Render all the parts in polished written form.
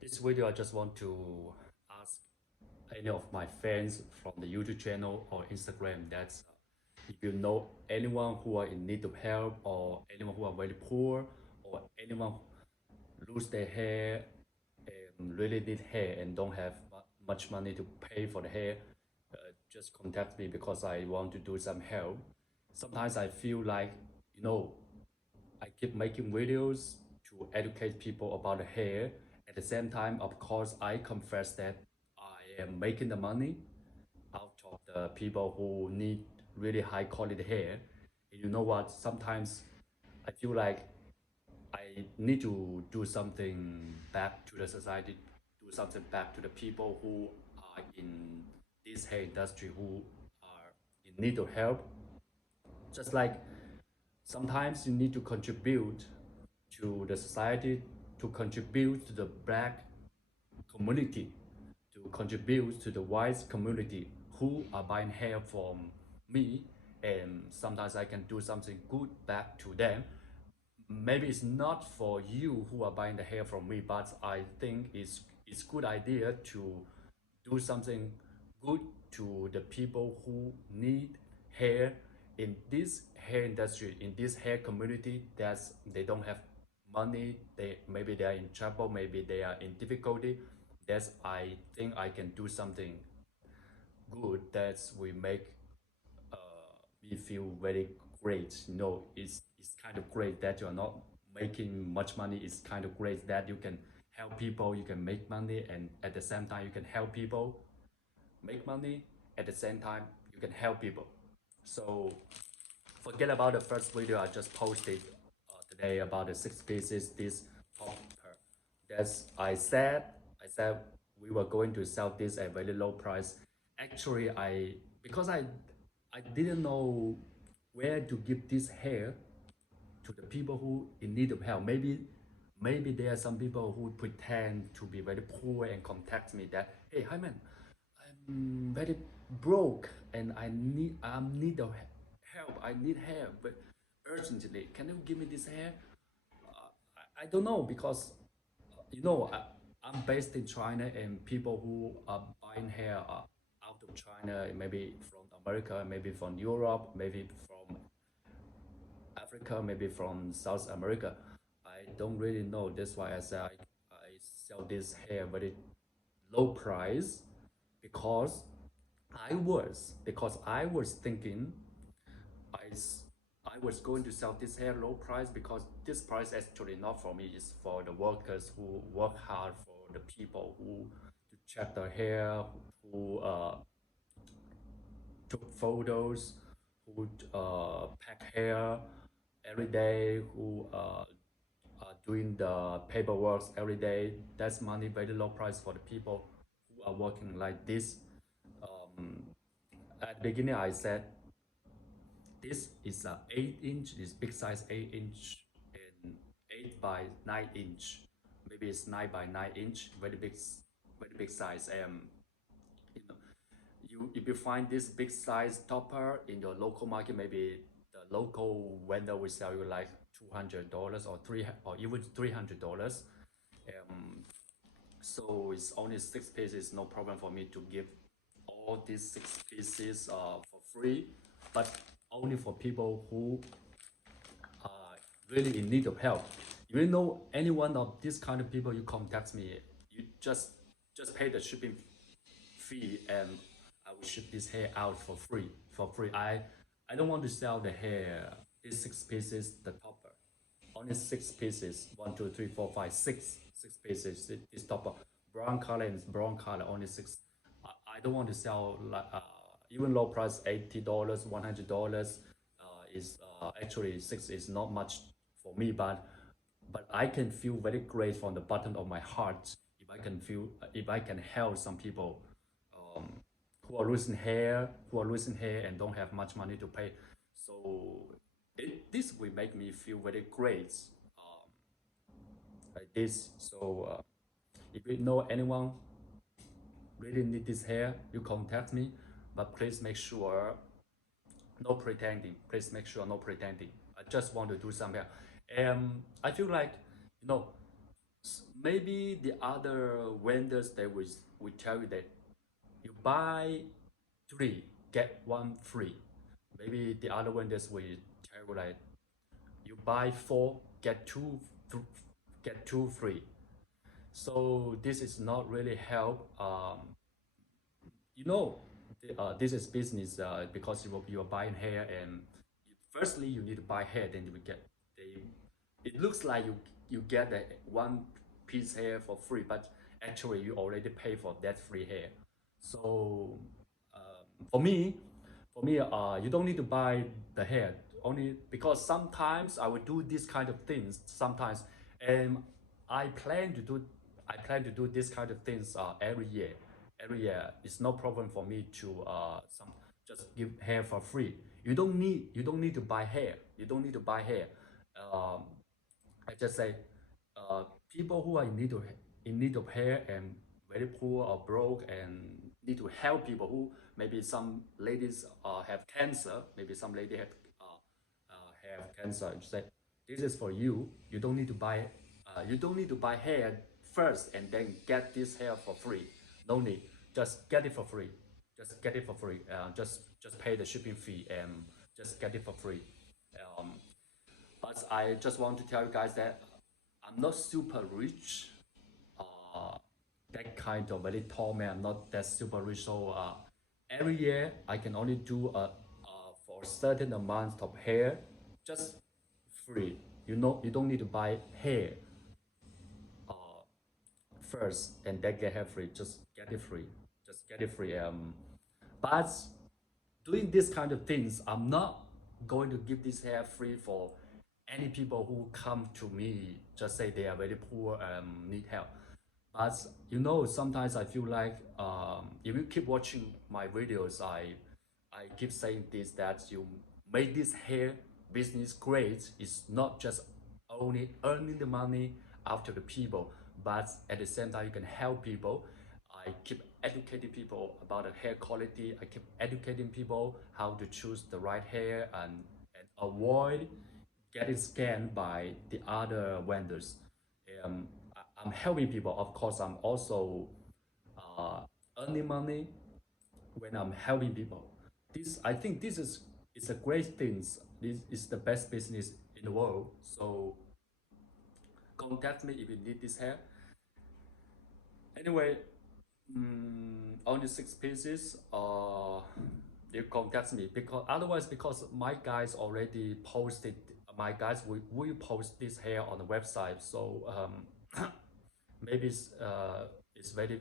This video, I just want to ask any of my friends from the YouTube channel or Instagram that's if you know anyone who are in need of help or anyone who are very poor or anyone lose their hair and really need hair and don't have much money to pay for the hair, just contact me because I want to do some help. Sometimes I feel like, you know, I keep making videos to educate people about the hair. At the same time, of course, I confess that I am making the money out of the people who need really high quality hair. And you know what? Sometimes I feel like I need to do something back to the society, do something back to the people who are in this hair industry who are in need of help. Just like sometimes you need to contribute to the society, to contribute to the black community, to contribute to the white community who are buying hair from me, and sometimes I can do something good back to them. Maybe it's not for you who are buying the hair from me, but I think it's good idea to do something good to the people who need hair in this hair industry, in this hair community. That's they don't have money, they maybe they are in trouble, maybe they are in difficulty. That's I think I can do something good that's we make me feel very great. It's kind of great that you're not making much money. It's kind of great that you can help people, you can make money, and at the same time you can help people make money. At the same time you can help people. So forget about the first video I just posted today about the six pieces this popper. That's I said we were going to sell this at very low price. Actually, because I didn't know where to give this hair to the people who in need of help. Maybe there are some people who pretend to be very poor and contact me that, hey, hi man, I'm very broke and I need of help. I need help, but urgently. Can you give me this hair? I don't know because I'm based in China and people who are buying hair are out of China, maybe from America, maybe from Europe, maybe from Africa, maybe from South America. I don't really know. That's why I said I sell this hair very low price because I was thinking I, s- I was going to sell this hair low price because this price actually not for me, it's for the workers who work hard, for the people who to check their hair, who took photos, who pack hair every day, who are doing the paperwork every day. That's money very low price for the people who are working like this. Um, at the beginning, I said this is a 8 inch, is big size 8 inch and 8 by 9 inch. Maybe it's 9 by 9 inch, very big size. You know, if you find this big size topper in your local market, maybe the local vendor will sell you like $200 or even $300. Um, so it's only 6 pieces, no problem for me to give all these 6 pieces for free, but only for people who are really in need of help. If you know any one of these kind of people, you contact me. You just pay the shipping fee, and I will ship this hair out for free. For free. I don't want to sell the hair. These 6 pieces, the topper. Only 6 pieces. One, two, three, four, five, six. 6 pieces. This topper, brown color and brown color. Only six. I don't want to sell like even low price $80, $100. Is actually six is not much for me, but I can feel very great from the bottom of my heart if I can help some people um, who are losing hair and don't have much money to pay. So this will make me feel very great like this. So if you know anyone really need this hair, you contact me, but please make sure no pretending. Please make sure no pretending. I just want to do some hair. I feel like you know maybe the other vendors they will tell you that you buy three get one free. Maybe the other vendors will tell you like you buy four get two free. So this is not really help. You know, this is business because you are buying hair, and firstly you need to buy hair, then you will get they. It looks like you get a one piece hair for free, but actually you already pay for that free hair. So for me, you don't need to buy the hair only because sometimes I will do this kind of things sometimes, and I plan to do I plan to do this kind of things every year. Every year, it's no problem for me to just give hair for free. You don't need to buy hair. You don't need to buy hair. Um, I just say people who are in need of hair and very poor or broke and need to help people who maybe some ladies have cancer, maybe some lady have cancer. You say this is for you. You don't need to buy hair first and then get this hair for free. No need. Just get it for free. Just get it for free. Just pay the shipping fee and just get it for free. Um, but I just want to tell you guys that I'm not super rich. Uh, that kind of very tall man. I'm not that super rich. So every year I can only do for a certain amount of hair, just free. You know, you don't need to buy hair first and then get hair free. Just get it free. Just get it free. But doing this kind of things, I'm not going to give this hair free for any people who come to me just say they are very poor and need help. But you know, sometimes I feel like if you keep watching my videos, I keep saying this that you make this hair business great. It's not just only earning the money after the people, but at the same time you can help people. I keep educating people about the hair quality. I keep educating people how to choose the right hair and avoid getting scammed by the other vendors. I'm helping people. Of course, I'm also uh, earning money when I'm helping people. This I think this is a great thing. This is the best business in the world. So contact me if you need this hair. Anyway, only 6 pieces. You contact me because otherwise, because my guys already posted. My guys will post this hair on the website. So maybe it's very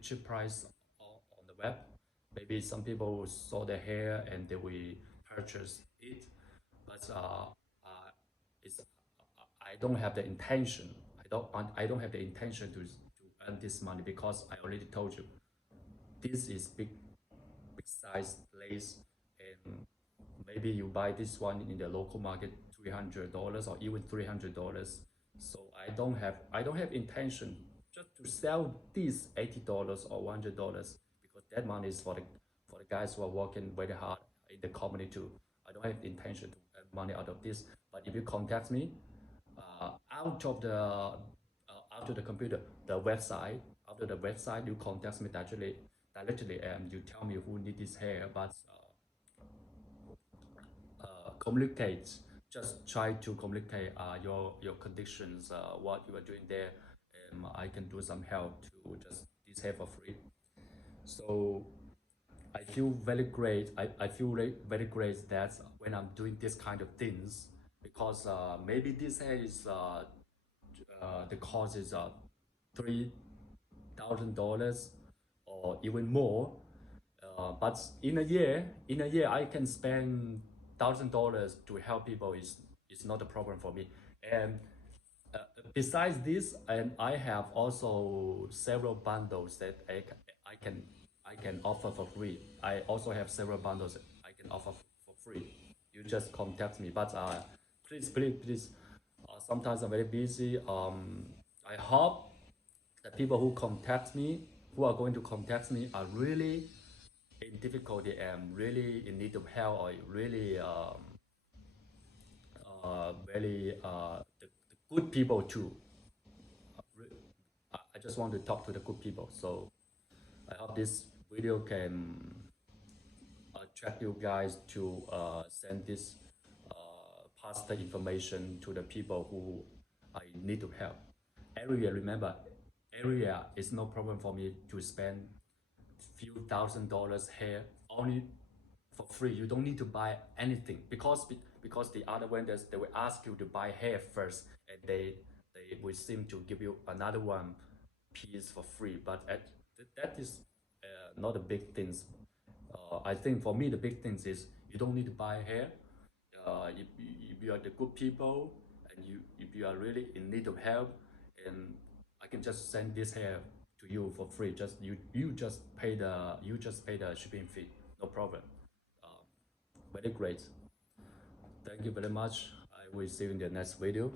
cheap price on the web. Maybe some people saw the hair and they will purchase it, but it's I don't have the intention. I don't have the intention to earn this money because I already told you this is big size place, and maybe you buy this one in the local market $300 or even $300. So I don't have intention just to sell this $80 or $100 because that money is for the guys who are working very hard in the company too. I don't have intention to earn money out of this. But if you contact me out of the computer, the website, after the website, you contact me directly, and you tell me who need this hair. But communicate. Just try to communicate your conditions, what you are doing there, and I can do some help to just this hair for free. So I feel very great. I feel very great that when I'm doing this kind of things because maybe this hair is the cost is $3,000 or even more. But in a year, I can spend $1,000 to help people. Is not a problem for me. And uh, besides this, and I have also several bundles that I can I can offer for free. I also have several bundles I can offer for free. You just contact me. But please. Sometimes I'm very busy. I hope the people who are going to contact me, are really in difficulty and really in need of help or really very the good people too. just want to talk to the good people. So I hope this video can attract you guys to send this pass the information to the people who I need to help. Area, remember, area is no problem for me to spend few $1,000s here only for free. You don't need to buy anything because the other vendors they will ask you to buy hair first, and they will seem to give you another one piece for free. But that is not a big thing. I think for me the big thing is you don't need to buy hair. If you are the good people and if you are really in need of help, and I can just send this hair to you for free. Just you just pay the shipping fee, no problem. Very great. Thank you very much. I will see you in the next video.